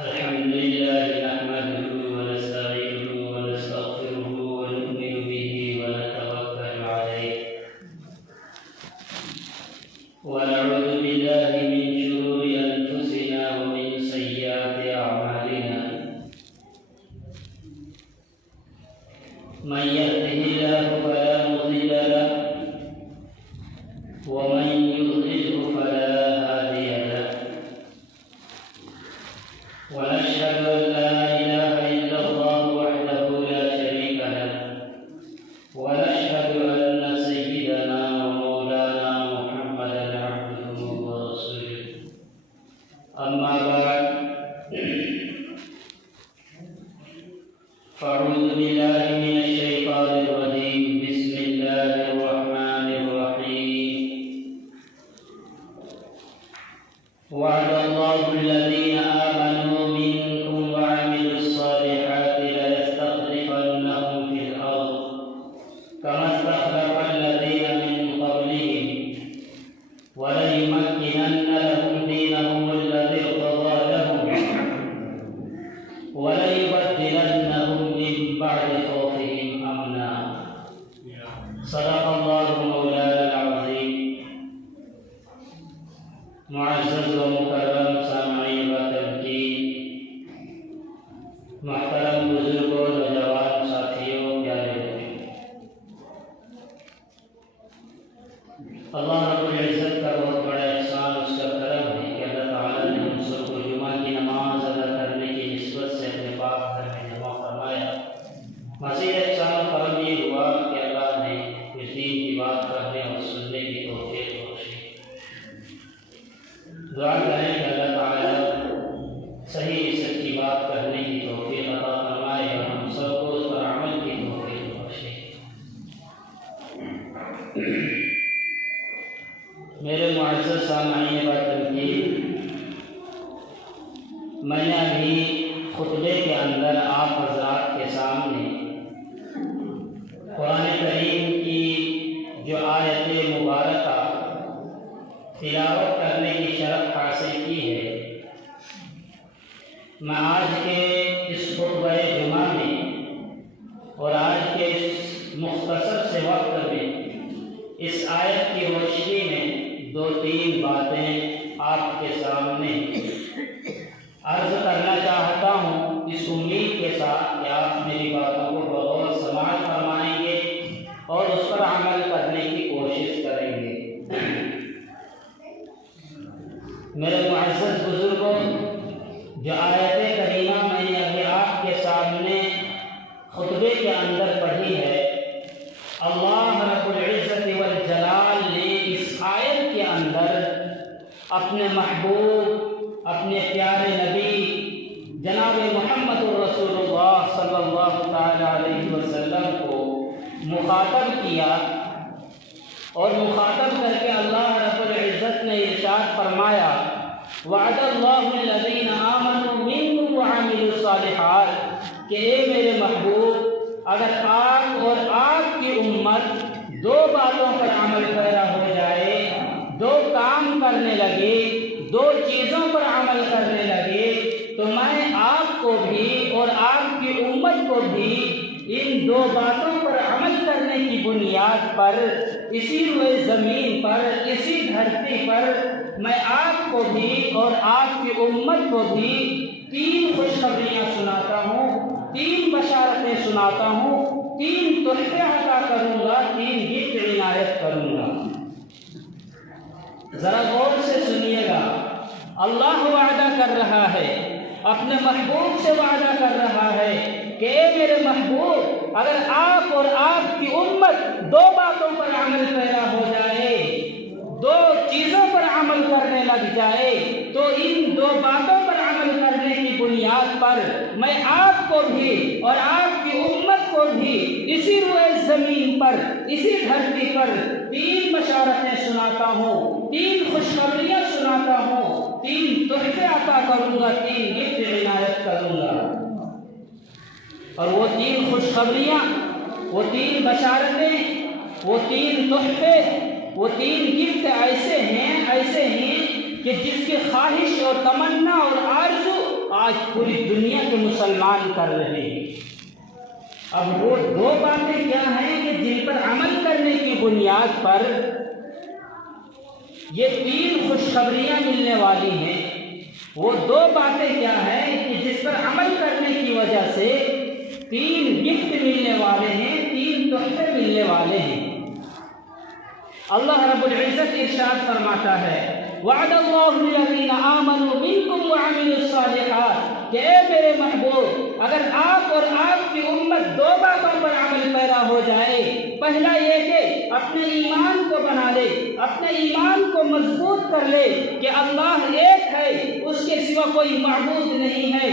الحمد لله نحمده ونستعينه ونستغفره ونؤمن به ونتوكل عليه ونعوذ بالله من شرور أنفسنا ومن سيئات أعمالنا من يهده الله فلا مضل له ومن يضلله فلا هادي له ونشهد أن لا إله إلا الله وحده لا شريك له ونشهد أن سيدنا ومولانا محمدا عبده ورسوله أما بعد فأعوذ بالله من الشيطان الرجيم بسم الله الرحمن الرحيم وعد الله الذين آمنوا منكم وعملوا الصالحات ليستخلفنهم في الأرض كما استخلف الذين من قبلهم وليمكنن لهم دينهم الذي ارتضى لهم وليبدلنهم من بعد خوفهم أمنا صدق الله مولانا العظيم. معزز و مکرم سامعین و تمکین، محترم بزرگوں نوجوان ساتھیوں پیارے بھائیوں، اللہ رب العزت کا بہت بڑا احسان، اس کا کرم ہے کہ اللہ تعالیٰ نے ہم سب کو جمعہ کی نماز ادا کرنے کی نسبت سے اپنے پاک گھر میں جمع فرمایا. مزید احسان و کرم یہ ہوا کہ اللہ نے اس دین کی بات کرنے اور سننے کی توفیق بخشی. دعا کریں کہ اللہ تعالیٰ صحیح سچی بات کرنے کی توفیق عطا فرمائے اور ہم سب کو اس پر عمل کی توفیق بخشے. میرے معزز سامعین و تمکین، میں نے ابھی خطبے کے اندر آپ حضرات کے سامنے قرآن کریم کی جو آیت مبارکہ تلاوت کرنے کی شرف حاصل کی ہے، میں آج کے اس خطبہ جمعہ میں اور آج کے اس مختصر سے وقت میں اس آیت کی روشنی میں دو تین باتیں آپ کے سامنے عرض کرنا چاہتا ہوں، اس امید کے ساتھ کہ آپ میری باتوں کو بغور سماعت فرمائیں گے اور اس پر عمل کرنے کی کوشش کریں گے. میرے معزز بزرگوں، جو آیت کریمہ میں نے ابھی آپ کے سامنے خطبے کے اندر پڑھی ہے، اللہ رب العزت والجلال نے اس آیت کے اندر اپنے محبوب، اپنے پیارے نبی جناب محمد رسول اللہ صلی اللہ تعالی علیہ وسلم کو مخاطب کیا، اور مخاطب کر کے اللہ رب العزت نے ارشاد فرمایا وعد اللہ الذین آمنوا منکم وعملوا الصالحات، کہ اے میرے محبوب، اگر آپ اور آپ کی امت دو باتوں پر عمل پیرا ہو جائے، دو کام کرنے لگے، دو چیزوں پر عمل کرنے لگے، تو میں آپ کو بھی اور آپ کی امت کو بھی ان دو باتوں پر عمل کرنے کی بنیاد پر اسی روئے زمین پر، اسی دھرتی پر میں آپ کو بھی اور آپ کی امت کو بھی تین خوشخبریاں سناتا ہوں، تین بشارتیں سناتا ہوں، تین تحفے عطا کروں گا، تین گفٹ عنایت کروں گا. ذرا غور سے سنیے گا. اللہ وعدہ کر رہا ہے، اپنے محبوب سے وعدہ کر رہا ہے کہ اے میرے محبوب، اگر آپ اور آپ کی امت دو باتوں پر عمل پیرا ہو جائے، دو چیزوں پر عمل کرنے لگ جائے، تو ان دو باتوں پر عمل کرنے کی بنیاد پر میں آپ کو بھی اور آپ کی امت کو بھی اسی روئے زمین پر، اسی دھرتی پر تین بشارتیں سناتا ہوں، تین خوشخبریاں سناتا ہوں، تین تحفے عطا کروں گا، تین گفٹ عنایت کروں گا. اور وہ تین خوشخبریاں، وہ تین بشارتیں، وہ تین تحفے، وہ تین گفٹ ایسے ہیں کہ جس کی خواہش اور تمنا اور آرزو آج آج پوری دنیا کے مسلمان کر رہے ہیں۔ اب وہ دو باتیں کیا ہیں کہ جن پر عمل کرنے کی بنیاد پر یہ 3 خوشخبریاں ملنے والی ہیں؟ وہ دو باتیں کیا ہیں کہ جس پر عمل کرنے کی وجہ سے 3 گفٹ ملنے والے ہیں، 3 تحفے ملنے والے ہیں۔ اللہ رب العزت ارشاد فرماتا ہے وعد اللہ الذین آمنوا منکم وعملوا الصالحات کہ اے میرے محبوب، اگر آپ اور آپ کی امت 2 باتوں پر عمل پیرا ہو جائے، پہلا یہ کہ اپنے ایمان کو بنا لے، اپنے ایمان کو مضبوط کر لے کہ اللہ ایک ہے، اس کے سوا کوئی معبود نہیں ہے،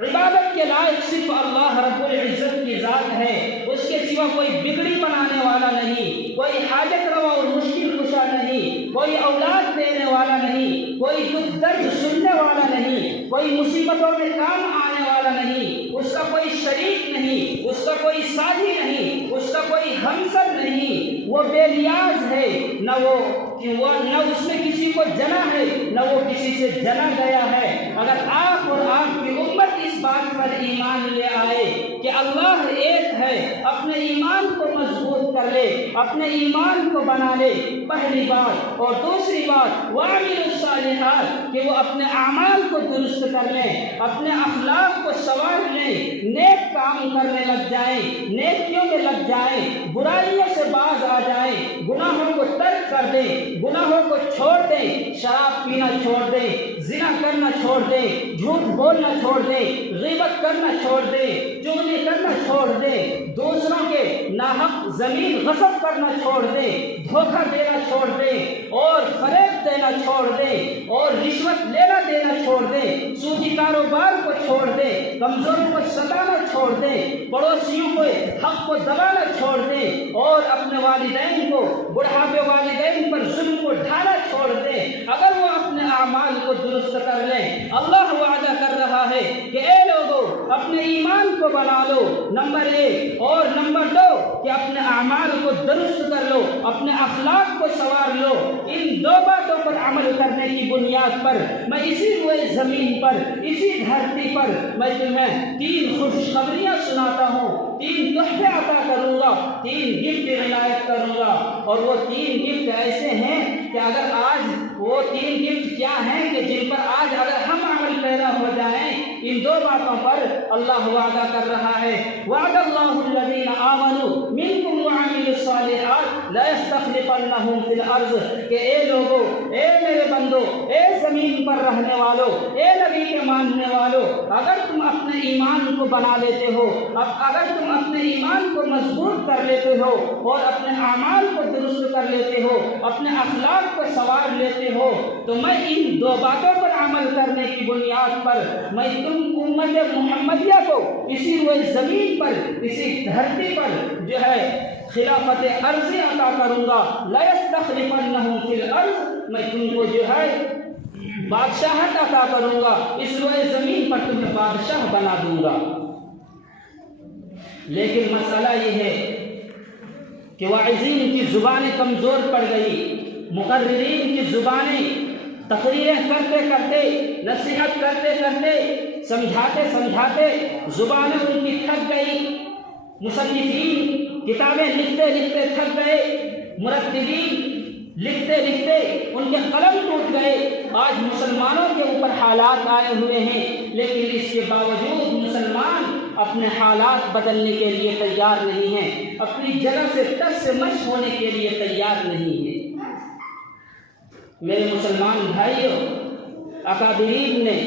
عبادت کے لائق صرف اللہ رب العزت کی ذات ہے، اس کے سوا کوئی بگڑی بنانے والا نہیں، کوئی حاجت روا اور مشکل کشا نہیں، کوئی اولاد دینے والا نہیں، کوئی دکھ درد سننے والا نہیں، کوئی مصیبتوں میں کام آنے والا نہیں، اس کا کوئی شریک نہیں، اس کا کوئی ساتھی نہیں، اس کا کوئی ہمسر نہیں، وہ بے نیاز ہے، نہ اس نے کسی کو جنا ہے، نہ وہ کسی سے جنا گیا ہے۔ اگر آپ اور آپ کی امت اس بات پر ایمان لے آئے کہ اللہ ایک ہے، اپنے ایمان کو مضبوط کر لے، اپنے ایمان کو بنا لے، پہلی بات۔ اور دوسری بات وَعَمِلُوا الصَّالِحَاتِ کہ وہ اپنے اعمال کو درست کر لیں، اپنے اخلاق کو سنوار لیں، نیک کام کرنے لگ جائیں، نیکیوں میں لگ جائیں، برائیوں سے باز آ جائیں، گناہوں کو ترک کر دیں، گناہوں کو چھوڑ دیں، شراب پینا چھوڑ دیں، زنا کرنا چھوڑ دیں، جھوٹ بولنا چھوڑ دیں، غیبت کرنا چھوڑ دیں، چغلی کرنا چھوڑ دیں، دوسروں کے ناحق زمین غصب کرنا چھوڑ دیں، دھوکہ دینا چھوڑ دیں، اور فریب دینا چھوڑ دیں، اور رشوت لینا دینا چھوڑ دیں، سودی کاروبار کو چھوڑ دیں، کمزوروں کو ستانا چھوڑ دیں، پڑوسیوں کو حق کو دبانا چھوڑ دیں، اور اپنے والدین کو، بڑھاپے والدین پر ظلم کو ڈھانا چھوڑ دیں۔ اگر وہ اپنے اعمال کو درست کر لیں، اللہ وعدہ کر رہا ہے کہ اے لوگوں اپنے ایمان کو بنا لو، نمبر 1، اور نمبر 2 کہ اپنے اعمال کو درست کر لو، اپنے اخلاق کو سنوار لو۔ ان 2 باتوں پر عمل کرنے کی بنیاد پر میں اسی روئے زمین پر، اسی دھرتی پر میں تمہیں 3 خوشخبریاں سناتا ہوں، 3 تحفے عطا کروں گا، 3 گفٹ عنایت کروں گا۔ اور وہ 3 گفٹ ایسے ہیں کہ اگر آج وہ 3 گفٹ کیا ہیں کہ جن پر آج اگر ہم عمل پیرا ہو جائیں، ان 2 باتوں پر اللہ وعدہ کر رہا ہے وعد اللہ الذین آمنوا منکم وعملوا الصالحات لَيَسْتَخْلِفَنَّهُمْ فِي الْأَرْضِ کہ اے لوگو، اے میرے بندو، اے زمین پر رہنے والو، اے نبی کے ماننے والو، اگر تم اپنے ایمان کو بنا لیتے ہو، اگر تم اپنے ایمان کو مضبوط کر لیتے ہو اور اپنے اعمال کو درست کر لیتے ہو، اپنے اخلاق کو سنوار لیتے ہو، تو میں ان 2 باتوں پر عمل کرنے کی بنیاد پر میں تم امت محمدیہ کو اسی روئے زمین پر، اسی دھرتی پر جو ہے خلافت عرضی عطا کروں گا۔ لَيَسْتَخْلِفَنَّهُمْ فِي الْأَرْضِ میں تم کو جو ہے بادشاہت عطا کروں گا، اس روئے زمین پر تمہیں بادشاہ بنا دوں گا۔ لیکن مسئلہ یہ ہے کہ واعظین کی زبانیں کمزور پڑ گئی، مقررین کی زبانیں تقریریں کرتے کرتے، نصیحت کرتے کرتے، سمجھاتے سمجھاتے زبانیں ان کی تھک گئی، مصنفین کتابیں لکھتے لکھتے تھک گئے، مرتبین لکھتے لکھتے ان کے قلم ٹوٹ گئے۔ آج مسلمانوں کے اوپر حالات آئے ہوئے ہیں، لیکن اس کے باوجود مسلمان اپنے حالات بدلنے کے لیے تیار نہیں ہیں، اپنی جگہ سے ٹس سے مش ہونے کے لیے تیار نہیں ہیں۔ میرے مسلمان بھائیوں، اکابرین نے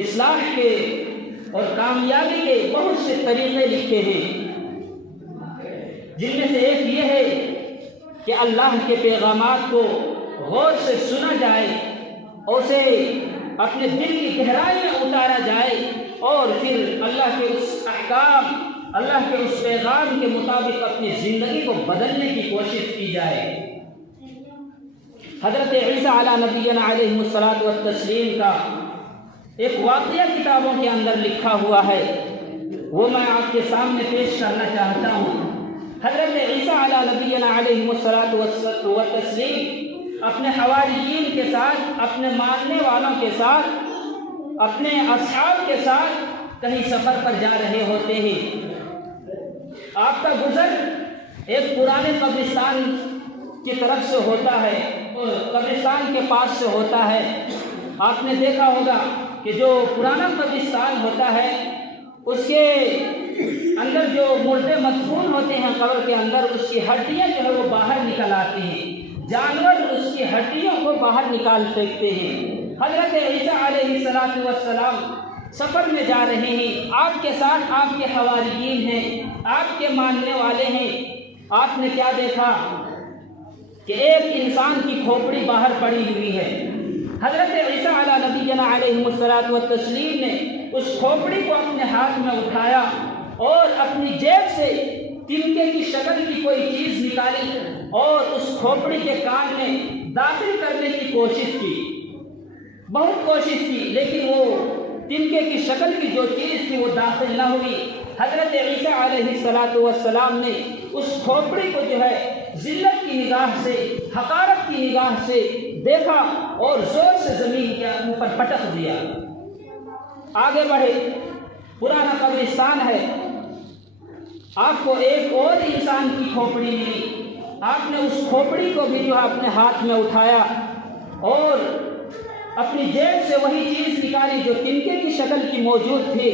اصلاح کے اور کامیابی کے بہت سے طریقے لکھے ہیں، جن میں سے ایک یہ ہے کہ اللہ کے پیغامات کو غور سے سنا جائے اور اسے اپنے دل کی گہرائی میں اتارا جائے، اور پھر اللہ کے اس احکام، اللہ کے اس پیغام کے مطابق اپنی زندگی کو بدلنے کی کوشش کی جائے۔ حضرت عیسیٰ علیہ نبینا علیہ الصلاۃ والتسلیم کا ایک واقعہ کتابوں کے اندر لکھا ہوا ہے، وہ میں آپ کے سامنے پیش کرنا چاہتا ہوں۔ حضرت عیسیٰ علیہ نبینا علیہ الصلاۃ والتسلیم اپنے حواریین کے ساتھ، اپنے ماننے والوں کے ساتھ اپنے اصحاب کے ساتھ کہیں سفر پر جا رہے ہوتے ہیں، آپ کا گزر ایک پرانے قبرستان کی طرف سے ہوتا ہے، قبرستان کے پاس سے ہوتا ہے۔ آپ نے دیکھا ہوگا کہ جو پرانا قبرستان ہوتا ہے اس کے اندر جو مردے مدفون ہوتے ہیں قبر کے اندر، اس کی ہڈیاں جو ہے وہ باہر نکل آتی ہیں، جانور اس کی ہڈیوں کو باہر نکال پھینکتے ہیں۔ حضرت عیسیٰ علیہ السلام سفر میں جا رہے ہیں، آپ کے ساتھ آپ کے حواریین ہیں، آپ کے ماننے والے ہیں۔ آپ نے کیا دیکھا کہ ایک انسان کی کھوپڑی باہر پڑی ہوئی ہے۔ حضرت عیسیٰ علیہ نبینا علیہ السلام نے اس کھوپڑی کو اپنے ہاتھ میں اٹھایا اور اپنی جیب سے تنکے کی شکل کی کوئی چیز نکالی اور اس کھوپڑی کے کان میں داخل کرنے کی کوشش کی، بہت کوشش کی، لیکن وہ تنکے کی شکل کی جو چیز تھی وہ داخل نہ ہوئی۔ حضرت عیسیٰ علیہ السلام نے اس کھوپڑی کو جو ہے ذلت کی نگاہ سے، حقارت کی نگاہ سے دیکھا اور زور سے زمین کے اوپر پٹک دیا۔ آگے بڑھے، پرانا قبرستان ہے، آپ کو ایک اور انسان کی کھوپڑی ملی، آپ نے اس کھوپڑی کو بھی جو ہے اپنے ہاتھ میں اٹھایا اور اپنی جیب سے وہی چیز نکالی جو تنکے کی شکل کی موجود تھی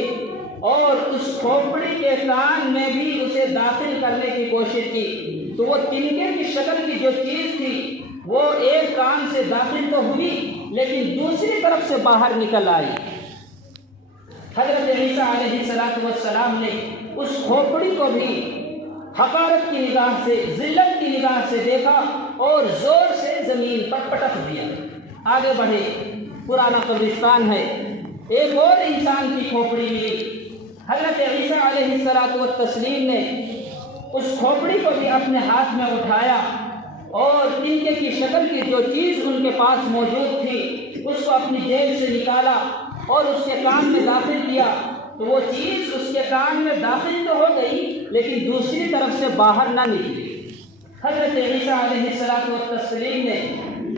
اور اس کھوپڑی کے کان میں بھی اسے داخل کرنے کی کوشش کی، تو وہ تنکے کی شکل کی جو چیز تھی وہ ایک کان سے داخل تو ہوئی لیکن دوسری طرف سے باہر نکل آئی۔ حضرت عیسیٰ علیہ السلام نے اس کھوپڑی کو بھی حقارت کی نگاہ سے، ذلت کی نگاہ سے دیکھا اور زور سے زمین پر پٹک دیا۔ آگے بڑھے، پرانا قبرستان ہے، ایک اور انسان کی کھوپڑی ملی۔ حضرت عیسیٰ علیہ السلام نے اس کھوپڑی کو بھی اپنے ہاتھ میں اٹھایا اور تنکے کی شکل کی جو چیز ان کے پاس موجود تھی اس کو اپنی جیب سے نکالا اور اس کے کان میں داخل کیا، تو وہ چیز اس کے کان میں داخل تو ہو گئی لیکن دوسری طرف سے باہر نہ نکلی۔ حضرت عیسیٰ علیہ السلام نے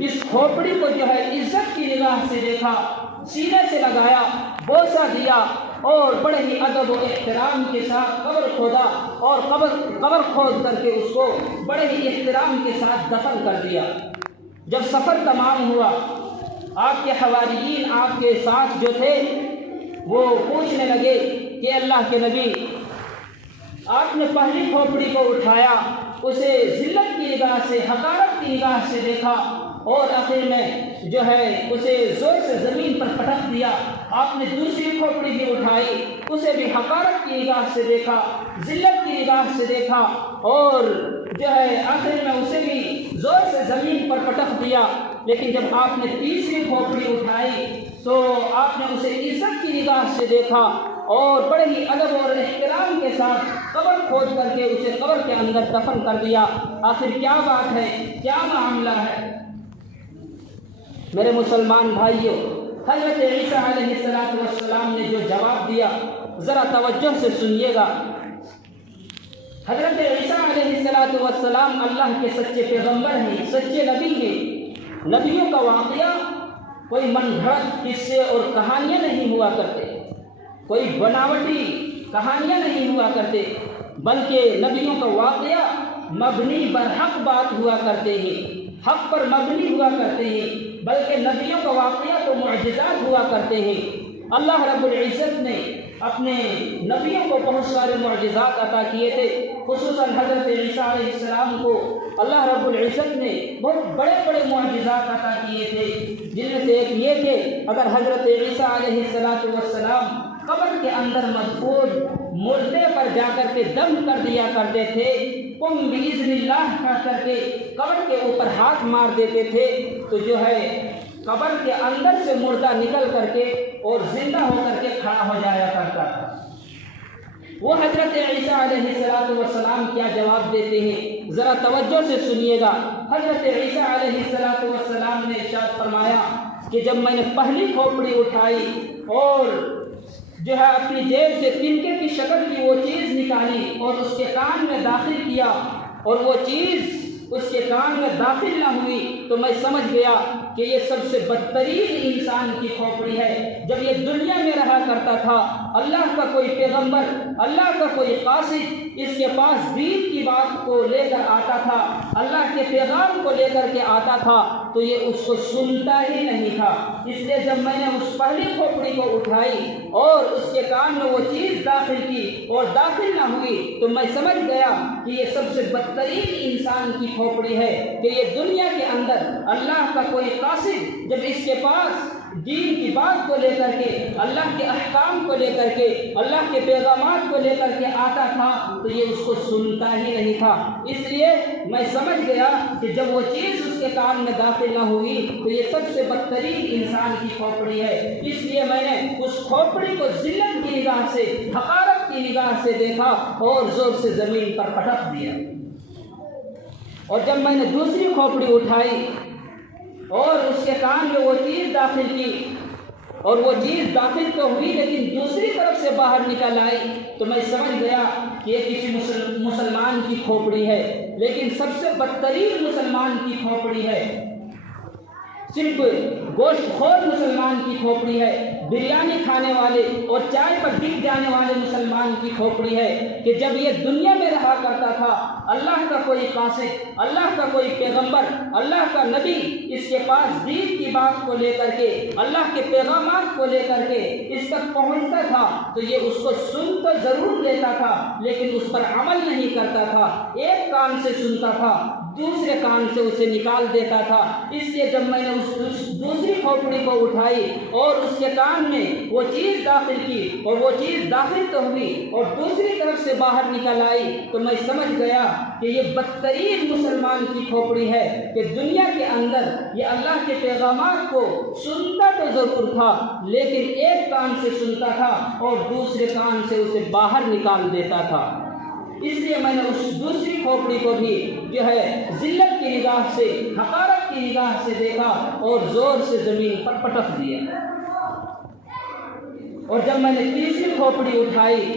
اس کھوپڑی کو جو ہے عزت کی نگاہ سے دیکھا، سینے سے لگایا، بوسہ دیا اور بڑے ہی ادب و احترام کے ساتھ قبر کھودا اور قبر کھود کر کے اس کو بڑے ہی احترام کے ساتھ دفن کر دیا۔ جب سفر تمام ہوا، آپ کے حواریین آپ کے ساتھ جو تھے وہ پوچھنے لگے کہ اللہ کے نبی، آپ نے پہلی کھوپڑی کو اٹھایا، اسے ذلت کی نگاہ سے، حقارت کی نگاہ سے دیکھا اور آخر میں جو ہے اسے زور سے زمین پر پٹک دیا۔ آپ نے دوسری کھوپڑی بھی اٹھائی، اسے بھی حقارت کی نگاہ سے دیکھا، ذلت کی نگاہ سے دیکھا اور جو ہے آخر میں اسے بھی زور سے زمین پر پٹک دیا۔ لیکن جب آپ نے تیسری کھوپڑی اٹھائی تو آپ نے اسے عزت کی نگاہ سے دیکھا اور بڑے ہی ادب اور احترام کے ساتھ قبر کھود کر کے اسے قبر کے اندر دفن کر دیا۔ آخر کیا بات ہے، کیا معاملہ ہے؟ میرے مسلمان بھائیوں، حضرت عیسیٰ علیہ السلام نے جو جواب دیا ذرا توجہ سے سنیے گا۔ حضرت عیسیٰ علیہ السلام اللہ کے سچے پیغمبر ہیں، سچے نبی ہیں۔ نبیوں کا واقعہ کوئی من گھڑت قصے اور کہانیاں نہیں ہوا کرتے، کوئی بناوٹی کہانیاں نہیں ہوا کرتے، بلکہ نبیوں کا واقعہ مبنی بر حق بات ہوا کرتے ہیں، حق پر مبنی ہوا کرتے ہیں، بلکہ نبیوں کا واقعہ تو معجزات ہوا کرتے ہیں۔ اللہ رب العزت نے اپنے نبیوں کو بہت سارے معجزات عطا کیے تھے، خصوصاً حضرت عیسیٰ علیہ السلام کو اللہ رب العزت نے بہت بڑے بڑے معجزات عطا کیے تھے، جن میں سے ایک یہ کہ اگر حضرت عیسیٰ علیہ السلام قبر کے اندر مدفون مردے پر جا کر کے دم کر دیا کرتے تھے، قم بإذن اللہ کہہ کر کے قبر کے اوپر ہاتھ مار دیتے تھے تو جو ہے قبر کے اندر سے مردہ نکل کر کے اور زندہ ہو کر کے کھڑا ہو جایا کرتا تھا۔ وہ حضرت عیسیٰ علیہ السلام کیا جواب دیتے ہیں، ذرا توجہ سے سنیے گا۔ حضرت عیسیٰ علیہ السلام نے ارشاد فرمایا کہ جب میں نے پہلی کھوپڑی اٹھائی اور جو ہے اپنی جیب سے تنکے کی شکل کی وہ چیز نکالی اور اس کے کان میں داخل کیا اور وہ چیز اس کے کان میں داخل نہ ہوئی تو میں سمجھ گیا کہ یہ سب سے بدترین انسان کی کھوپڑی ہے۔ جب یہ دنیا میں رہا کرتا تھا، اللہ کا کوئی پیغمبر، اللہ کا کوئی قاصد اس کے پاس دین کی بات کو لے کر آتا تھا، اللہ کے پیغام کو لے کر کے آتا تھا تو یہ اس کو سنتا ہی نہیں تھا۔ اس لیے جب میں نے اس پہلی کھوپڑی کو اٹھائی اور اس کے کان میں وہ چیز داخل کی اور داخل نہ ہوئی تو میں سمجھ گیا کہ یہ سب سے بدترین انسان کی کھوپڑی ہے کہ یہ دنیا کے اندر اللہ کا کوئی قاصد جب اس کے پاس دین کی بات کو لے کر کے، اللہ کے احکام کو لے کر کے، اللہ کے پیغامات کو لے کر کے آتا تھا تو یہ اس کو سنتا ہی نہیں تھا۔ اس لیے میں سمجھ گیا کہ جب وہ چیز اس کے کان میں داخل نہ ہوئی تو یہ سب سے بدترین انسان کی کھوپڑی ہے۔ اس لیے میں نے اس کھوپڑی کو ذلت کی نگاہ سے، حقارت کی نگاہ سے دیکھا اور زور سے زمین پر پٹک دیا۔ اور جب میں نے دوسری کھوپڑی اٹھائی اور اس کے کان میں وہ چیز داخل کی اور وہ چیز داخل تو ہوئی لیکن دوسری طرف سے باہر نکل آئی تو میں سمجھ گیا کہ یہ کسی مسلمان کی کھوپڑی ہے، لیکن سب سے بدترین مسلمان کی کھوپڑی ہے، صرف گوشت خور مسلمان کی کھوپڑی ہے، بریانی کھانے والے اور چائے پر بک جانے والے مسلمان کی کھوپڑی ہے کہ جب یہ دنیا میں رہا کرتا تھا، اللہ کا کوئی قاصد، اللہ کا کوئی پیغمبر، اللہ کا نبی اس کے پاس دین کی بات کو لے کر کے، اللہ کے پیغامات کو لے کر کے اس تک پہنچتا تھا تو یہ اس کو سن تو ضرور لیتا تھا لیکن اس پر عمل نہیں کرتا تھا، ایک کان سے سنتا تھا دوسرے کان سے اسے نکال دیتا تھا۔ اس لیے جب میں نے اس دوسری کھوپڑی کو اٹھائی اور اس کے کان میں وہ چیز داخل کی اور وہ چیز داخل تو ہوئی اور دوسری طرف سے باہر نکل آئی تو میں سمجھ گیا کہ یہ بدترین مسلمان کی کھوپڑی ہے کہ دنیا کے اندر یہ اللہ کے پیغامات کو سنتا تو ضرور تھا لیکن ایک کان سے سنتا تھا اور دوسرے کان سے اسے باہر نکال دیتا تھا۔ اس لیے میں نے اس دوسری کھوپڑی کو بھی جو ہے ذلت کی نگاہ سے، حقارت کی نگاہ سے دیکھا اور زور سے زمین پر پٹک دیا۔ اور جب میں نے تیسری کھوپڑی اٹھائی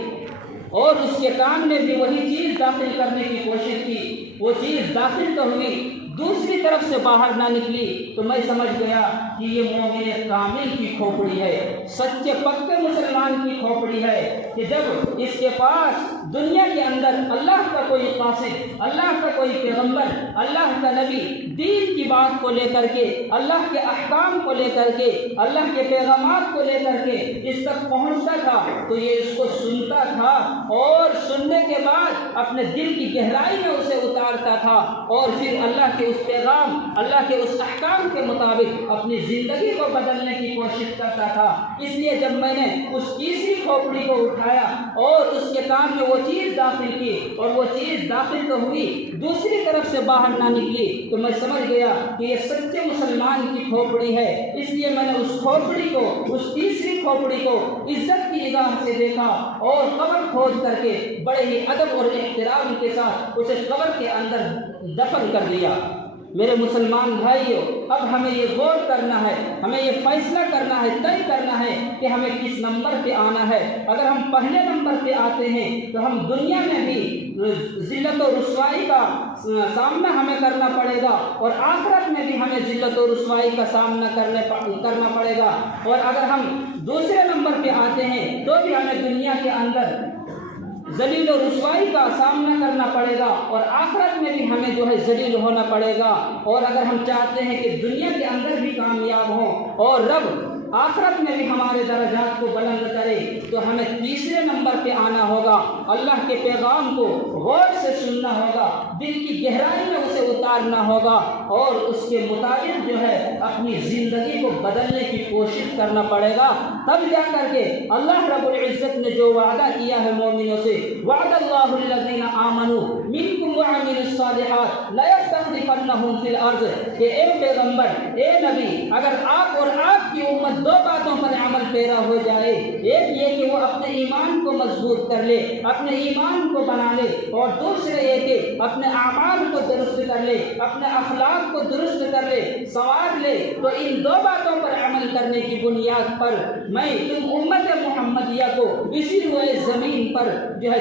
اور اس کے کان میں بھی وہی چیز داخل کرنے کی کوشش کی، وہ چیز داخل تو ہوئی دوسری طرف سے باہر نہ نکلی تو میں سمجھ گیا کہ یہ مومن کامل کی کھوپڑی ہے، سچے پکے مسلمان کی کھوپڑی ہے کہ جب اس کے پاس دنیا کے اندر اللہ کا کوئی قاصد، اللہ کا کوئی پیغمبر، اللہ کا نبی دین کی بات کو لے کر کے، اللہ کے احکام کو لے کر کے، اللہ کے پیغامات کو لے کر کے اس تک پہنچتا تھا تو یہ اس کو سنتا تھا اور سننے کے بعد اپنے دل کی گہرائی میں اسے اتارتا تھا اور پھر اللہ کے اس پیغام، اللہ کے اس احکام کے مطابق اپنی زندگی کو بدلنے کی کوشش کرتا تھا۔ اس لیے جب میں نے اس تیسری کھوپڑی کو اٹھایا اور اس کے کان میں وہ چیز داخل کی اور وہ چیز داخل تو ہوئی دوسری طرف سے باہر نہ نکلی تو میں سمجھ گیا کہ یہ سچے مسلمان کی کھوپڑی ہے۔ اس لیے میں نے اس کھوپڑی کو، اس تیسری کھوپڑی کو عزت کی نگاہ سے دیکھا اور قبر کھود کر کے بڑے ہی ادب اور احترام کے ساتھ اسے قبر کے اندر دفن کر دیا۔ میرے مسلمان بھائیوں، اب ہمیں یہ غور کرنا ہے، ہمیں یہ فیصلہ کرنا ہے، طے کرنا ہے کہ ہمیں کس نمبر پہ آنا ہے۔ اگر ہم پہلے نمبر پہ آتے ہیں تو ہم دنیا میں بھی ذلت و رسوائی کا سامنا ہمیں کرنا پڑے گا اور آخرت میں بھی ہمیں ذلت و رسوائی کا سامنا کرنا پڑے گا، اور اگر ہم دوسرے نمبر پہ آتے ہیں تو بھی ہمیں دنیا کے اندر ذلیل و رسوائی کا سامنا کرنا پڑے گا اور آخرت میں بھی ہمیں جو ہے ذلیل ہونا پڑے گا۔ اور اگر ہم چاہتے ہیں کہ دنیا کے اندر بھی کامیاب ہوں اور رب آخرت میں بھی ہمارے درجات کو بلند کرے تو ہمیں تیسرے نمبر پہ آنا ہوگا، اللہ کے پیغام کو غور سے سننا ہوگا، دل کی گہرائی میں اسے اتارنا ہوگا اور اس کے مطابق جو ہے اپنی زندگی کو بدلنے کی کوشش کرنا پڑے گا۔ تب جا کر کے اللہ رب العزت نے جو وعدہ کیا ہے مومنوں سے، وعد اللہ الذین آمنوا منکم وعملوا الصالحات لیستخلفنہم فی الارض، کہ اے پیغمبر، اے نبی، اگر آپ اور آپ کی امت دو باتوں پر عمل پیرا ہو جائے، ایک یہ کہ وہ اپنے ایمان کو مضبوط کر لے، اپنے ایمان کو بنا لے، اور دوسرے یہ کہ اپنے اعمال کو درست کر لے، اپنے اخلاق کو درست کر لے، سنوار لے، تو ان دو باتوں پر عمل کرنے کی بنیاد پر میں تم امت محمدیہ کو اسی روئے زمین پر جو ہے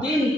3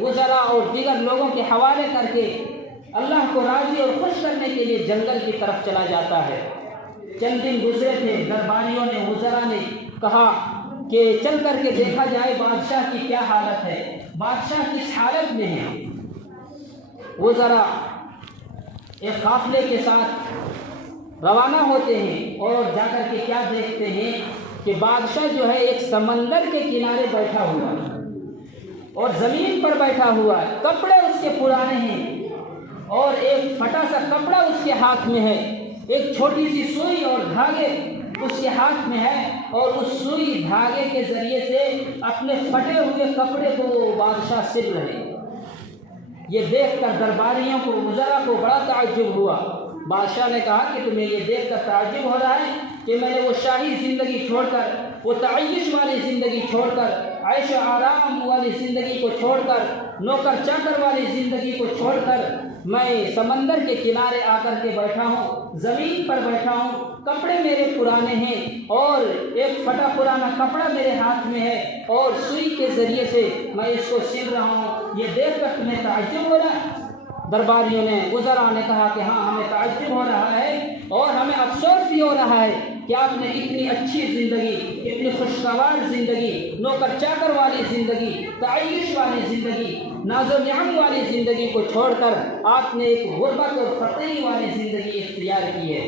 وزراء اور دیگر لوگوں کے حوالے کر کے اللہ کو راضی اور خوش کرنے کے لیے جنگل کی طرف چلا جاتا ہے۔ چند دن گزرے تھے، درباریوں نے وزراء نے کہا کہ چل کر کے دیکھا جائے بادشاہ کی کیا حالت ہے، بادشاہ کس حالت میں ہے۔ وزراء ایک قافلے کے ساتھ روانہ ہوتے ہیں اور جا کر کے کیا دیکھتے ہیں کہ بادشاہ جو ہے ایک سمندر کے کنارے بیٹھا ہوا ہے اور زمین پر بیٹھا ہوا ہے، کپڑے اس کے پرانے ہیں اور ایک پھٹا سا کپڑا اس کے ہاتھ میں ہے، ایک چھوٹی سی سوئی اور دھاگے اس کے ہاتھ میں ہے اور اس سوئی دھاگے کے ذریعے سے اپنے پھٹے ہوئے کپڑے کو وہ بادشاہ سل رہے۔ یہ دیکھ کر درباریوں کو، وزراء کو بڑا تعجب ہوا۔ بادشاہ نے کہا کہ تمہیں یہ دیکھ کر تعجب ہو رہا ہے کہ میں نے وہ شاہی زندگی چھوڑ کر، وہ تعیش والی زندگی چھوڑ کر، عیش و آرام والی زندگی کو چھوڑ کر، نوکر چاکر والی زندگی کو چھوڑ کر میں سمندر کے کنارے آ کر کے بیٹھا ہوں، زمین پر بیٹھا ہوں، کپڑے میرے پرانے ہیں اور ایک پھٹا پرانا کپڑا میرے ہاتھ میں ہے اور سوئی کے ذریعے سے میں اس کو سل رہا ہوں، یہ دیکھ کر تمہیں تعجب ہو رہا ہے؟ درباریوں نے، وزراء نے کہا کہ ہاں ہمیں تعجب ہو رہا ہے اور ہمیں افسوس بھی ہو رہا ہے کہ آپ نے اتنی اچھی زندگی، اتنی خوشگوار زندگی، نوکر چاکر والی زندگی، تعیش والی زندگی، ناز و نعم والی زندگی کو چھوڑ کر آپ نے ایک غربت اور فقیری والی زندگی اختیار کی ہے۔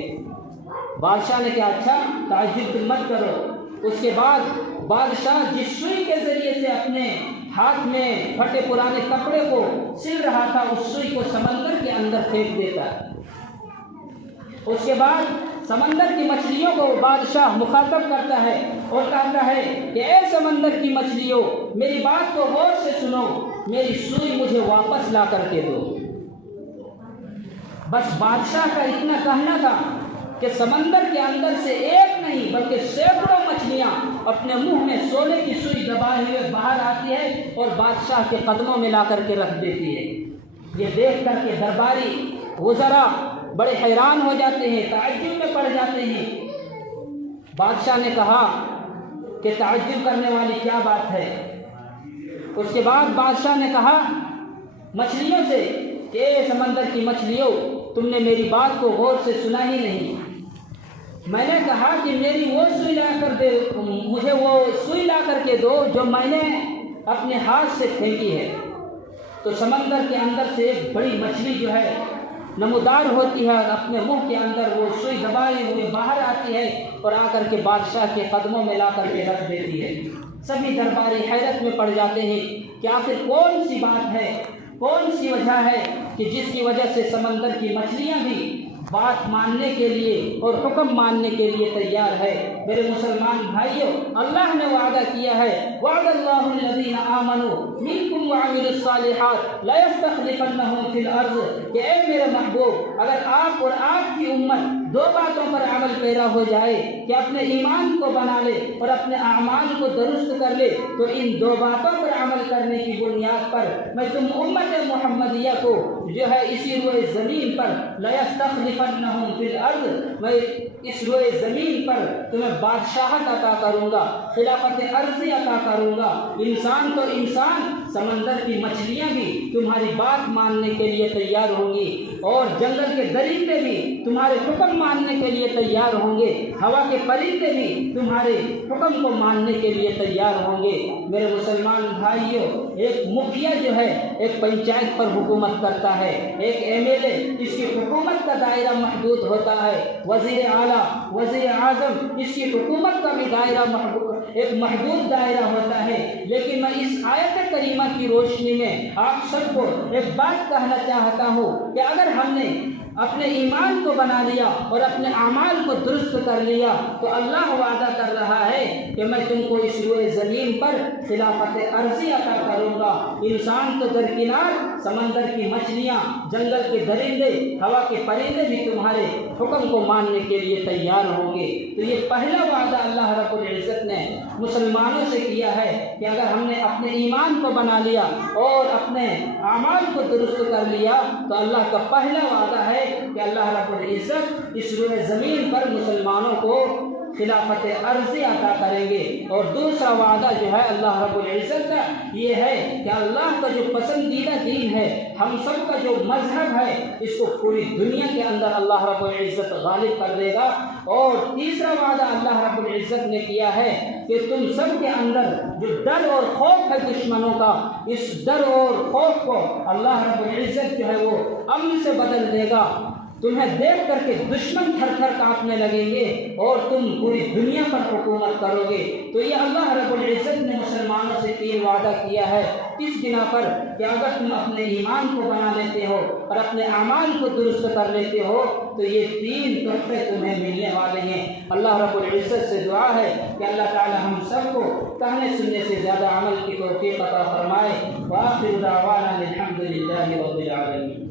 بادشاہ نے کہا اچھا تعجب مت کرو۔ اس کے بعد بادشاہ جس سوئی کے ذریعے سے اپنے ہاتھ میں پھٹے پرانے کپڑے کو سل رہا تھا اس سوئی کو سمندر کے اندر پھینک دیتا ہے۔ اس کے بعد سمندر کی مچھلیوں کو بادشاہ مخاطب کرتا ہے اور کہتا ہے کہ اے سمندر کی مچھلیوں، میری بات کو غور سے سنو، میری سوئی مجھے واپس لا کر کے دو۔ بس بادشاہ کا اتنا کہنا تھا کہ سمندر کے اندر سے ایک نہیں بلکہ سینکڑوں مچھلیاں اپنے منہ میں سونے کی سوئی دبائے ہوئے باہر آتی ہے اور بادشاہ کے قدموں میں لا کر کے رکھ دیتی ہے۔ یہ دیکھ کر کے درباری وزراء بڑے حیران ہو جاتے ہیں، تعجب میں پڑ جاتے ہیں۔ بادشاہ نے کہا کہ تعجب کرنے والی کیا بات ہے؟ اس کے بعد بادشاہ نے کہا مچھلیوں سے کہ اے سمندر کی مچھلیوں، تم نے میری بات کو غور سے سنا ہی نہیں۔ میں نے کہا کہ میری وہ سوئی لا کر دے، مجھے وہ سوئی لا کر کے دو جو میں نے اپنے ہاتھ سے پھینکی ہے۔ تو سمندر کے اندر سے ایک بڑی مچھلی جو ہے نمودار ہوتی ہے اور اپنے منہ کے اندر وہ سوئی دبائے ہوئے باہر آتی ہے اور آ کر کے بادشاہ کے قدموں میں لا کر کے رکھ دیتی ہے۔ سبھی درباری حیرت میں پڑ جاتے ہیں کہ آخر کون سی بات ہے، کون سی وجہ ہے کہ جس کی وجہ سے سمندر کی مچھلیاں بھی بات ماننے کے لیے اور حکم ماننے کے لیے تیار ہے۔ میرے مسلمان بھائیوں، اللہ نے وعدہ کیا ہے وعد اللہ الذین آمنوا منکم وعملوا الصالحات لیستخلفنہم فی الارض، کہ اے میرے محبوب اگر آپ اور آپ کی امت دو باتوں پر عمل پیرا ہو جائے کہ اپنے ایمان کو بنا لے اور اپنے اعمال کو درست کر لے، تو ان دو باتوں پر عمل کرنے کی بنیاد پر میں تم امت محمدیہ کو جو ہے اسی روئے زمین پر لیستخلفنہم فی الارض، میں اس روئے زمین پر تمہیں بادشاہت عطا کروں گا، خلافت عرضی عطا کروں گا۔ انسان تو انسان، سمندر کی مچھلیاں بھی تمہاری بات ماننے کے لیے تیار ہوں گی اور جنگل کے درندے بھی تمہارے حکم ماننے کے لیے تیار ہوں گے، ہوا کے پرندے بھی تمہارے حکم کو ماننے کے لیے تیار ہوں گے۔ میرے مسلمان بھائیوں، ایک مکھیا جو ہے ایک پنچایت پر حکومت کرتا ہے، ایک ایم ایل اے اس کی حکومت کا دائرہ محدود ہوتا ہے، وزیر اعلیٰ، وزیر اعظم اس کی حکومت کا بھی دائرہ ایک محدود دائرہ ہوتا ہے۔ لیکن میں اس آیت کریمہ کی روشنی میں آپ سب کو ایک بات کہنا چاہتا ہوں کہ اگر ہم نے اپنے ایمان کو بنا لیا اور اپنے اعمال کو درست کر لیا تو اللہ وعدہ کر رہا ہے کہ میں تم کو اس روئے زمین پر خلافت عرضی عطا کروں گا۔ انسان تو درکنار، سمندر کی مچھلیاں، جنگل کے درندے، ہوا کے پرندے بھی تمہارے حکم کو ماننے کے لیے تیار ہوں گے۔ تو یہ پہلا وعدہ اللہ رب العزت نے مسلمانوں سے کیا ہے کہ اگر ہم نے اپنے ایمان کو بنا لیا اور اپنے اعمال کو درست کر لیا تو اللہ کا پہلا وعدہ ہے کہ اللہ رب العزت اس روئے زمین پر مسلمانوں کو خلافت عرضی عطا کریں گے۔ اور دوسرا وعدہ جو ہے اللہ رب العزت کا یہ ہے کہ اللہ کا جو پسندیدہ دین ہے، ہم سب کا جو مذہب ہے، اس کو پوری دنیا کے اندر اللہ رب العزت غالب کر دے گا۔ اور تیسرا وعدہ اللہ رب العزت نے کیا ہے کہ تم سب کے اندر جو ڈر اور خوف ہے دشمنوں کا، اس ڈر اور خوف کو اللہ رب العزت جو ہے وہ امن سے بدل دے گا۔ تمہیں دیکھ کر کے دشمن تھر تھر کانپنے لگیں گے اور تم پوری دنیا پر حکومت کرو گے۔ تو یہ اللہ رب العزت نے مسلمانوں سے 3 وعدہ کیا ہے، اس بنا پر کہ اگر تم اپنے ایمان کو بنا لیتے ہو اور اپنے اعمال کو درست کر لیتے ہو تو یہ 3 تحفے تمہیں ملنے والے ہیں۔ اللہ رب العزت سے دعا ہے کہ اللہ تعالی ہم سب کو کہنے سننے سے زیادہ عمل کی توفیق عطا فرمائے۔ وآخر دعوانا الحمد للہ رب العالمین۔